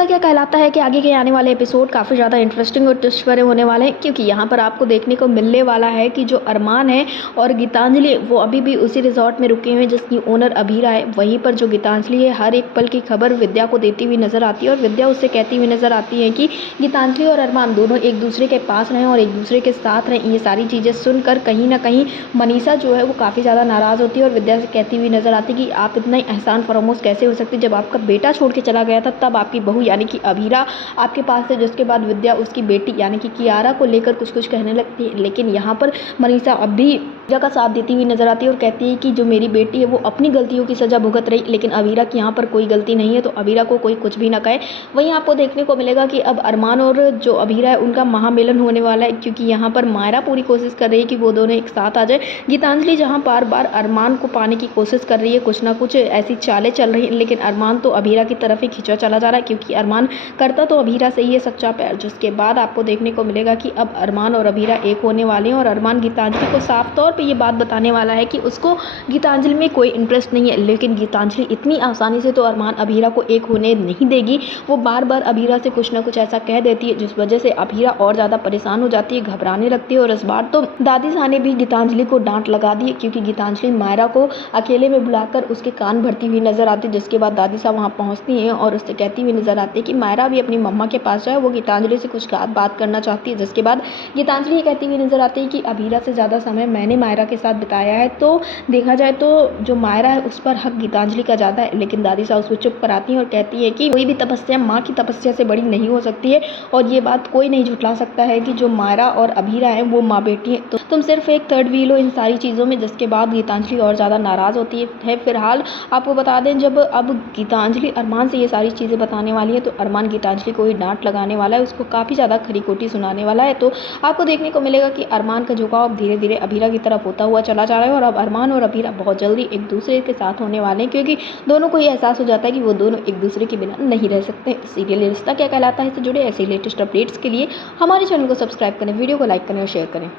रिश्ता क्या कहलाता है कि आगे के आने वाले एपिसोड काफ़ी ज़्यादा इंटरेस्टिंग और ट्विस्ट भरे होने वाले हैं, क्योंकि यहाँ पर आपको देखने को मिलने वाला है कि जो अरमान है और गीतांजलि वो अभी भी उसी रिजॉर्ट में रुके हुए हैं जिसकी ओनर अभीरा है। वहीं पर जो गीतांजलि है हर एक पल की खबर विद्या को देती हुई नजर आती है और विद्या उससे कहती हुई नजर आती है कि गीतांजलि और अरमान दोनों एक दूसरे के पास रहें और एक दूसरे के साथ रहें। ये सारी चीज़ें सुनकर कहीं ना कहीं मनीषा जो है वो काफ़ी ज़्यादा नाराज़ होती है और विद्या से कहती हुई नजर आती है कि आप इतना एहसान फरामोश कैसे हो सकती, जब आपका बेटा छोड़ के चला गया था तब आपकी बहू यानी कि अभीरा आपके पास है। जिसके बाद विद्या उसकी बेटी यानी कि कियारा को लेकर कुछ कुछ कहने लगती है, लेकिन यहाँ पर मनीषा अभी विद्या का साथ देती हुई नजर आती है और कहती है कि जो मेरी बेटी है वो अपनी गलतियों की सजा भुगत रही, लेकिन अभीरा की यहाँ पर कोई गलती नहीं है, तो अभीरा को कोई कुछ भी ना कहे। वहीं आपको देखने को मिलेगा कि अब अरमान और जो अभीरा है उनका महामिलन होने वाला है, क्योंकि यहाँ पर मायरा पूरी कोशिश कर रही है कि वो दोनों एक साथ आ जाए। गीतांजलि जहाँ बार बार अरमान को पाने की कोशिश कर रही है, कुछ ना कुछ ऐसी चालें चल रही हैं, लेकिन अरमान तो अभीरा की तरफ ही खिंचा चला जा रहा है, क्योंकि अरमान करता तो अभीरा से ही है सच्चा प्यार। जिसके बाद आपको देखने को मिलेगा कि अब अरमान और अभीरा एक होने वाले हैं और अरमान गीतांजलि को साफ तौर पे ये बात बताने वाला है कि उसको गीतांजलि में कोई इंटरेस्ट नहीं है, लेकिन गीतांजलि इतनी आसानी से तो अरमान अभीरा को एक होने नहीं देगी। वो बार बार अभीरा से कुछ ना कुछ ऐसा कह देती है जिस वजह से अभीरा और ज़्यादा परेशान हो जाती है, घबराने लगती है। और इस बार तो दादी साहब ने भी गीतांजलि को डांट लगा दी है, क्योंकि गीतांजलि मायरा को अकेले में बुलाकर उसके कान भरती हुई नजर आती है। जिसके बाद दादी साहब वहाँ पहुँचती हैं और उससे कहती हुई नजर आती है कि मायरा भी अपनी मम्मा के पास जाए, वो गीतांजलि से कुछ बात करना चाहती है। जिसके बाद गीतांजलि ये कहती हुई नजर आती है कि अभीरा से ज़्यादा समय मैंने मायरा के साथ बिताया है, तो देखा जाए तो जो मायरा है उस पर हक गीतांजलि का ज़्यादा है। लेकिन दादी साहब उसको चुप कराती हैं और कहती है कि कोई भी तपस्या माँ की तपस्या से बड़ी नहीं हो सकती है, और ये बात कोई नहीं झुठला सकता है कि जो मायरा और अभीरा है वो माँ बेटी है, तो तुम सिर्फ एक थर्ड व्हील हो इन सारी चीज़ों में। जिसके बाद गीतांजलि और ज़्यादा नाराज़ होती है। फिलहाल आपको बता दें, जब अब गीतांजलि अरमान से ये सारी चीज़ें बताने वाली है तो अरमान गीतांजलि को ही डांट लगाने वाला है, उसको काफ़ी ज़्यादा खरी खोटी सुनाने वाला है। तो आपको देखने को मिलेगा कि अरमान का झुकाव धीरे धीरे अभीरा की तरफ होता हुआ चला जा रहा है और अब अरमान और अभीरा बहुत जल्दी एक दूसरे के साथ होने वाले हैं, क्योंकि दोनों को ये एहसास हो जाता है कि वो दोनों एक दूसरे के बिना नहीं रह सकते। सीरियल रिश्ता क्या कहलाता है से जुड़े ऐसे लेटेस्ट अपडेट्स के लिए हमारे चैनल को सब्सक्राइब करें, वीडियो को लाइक करें और शेयर करें।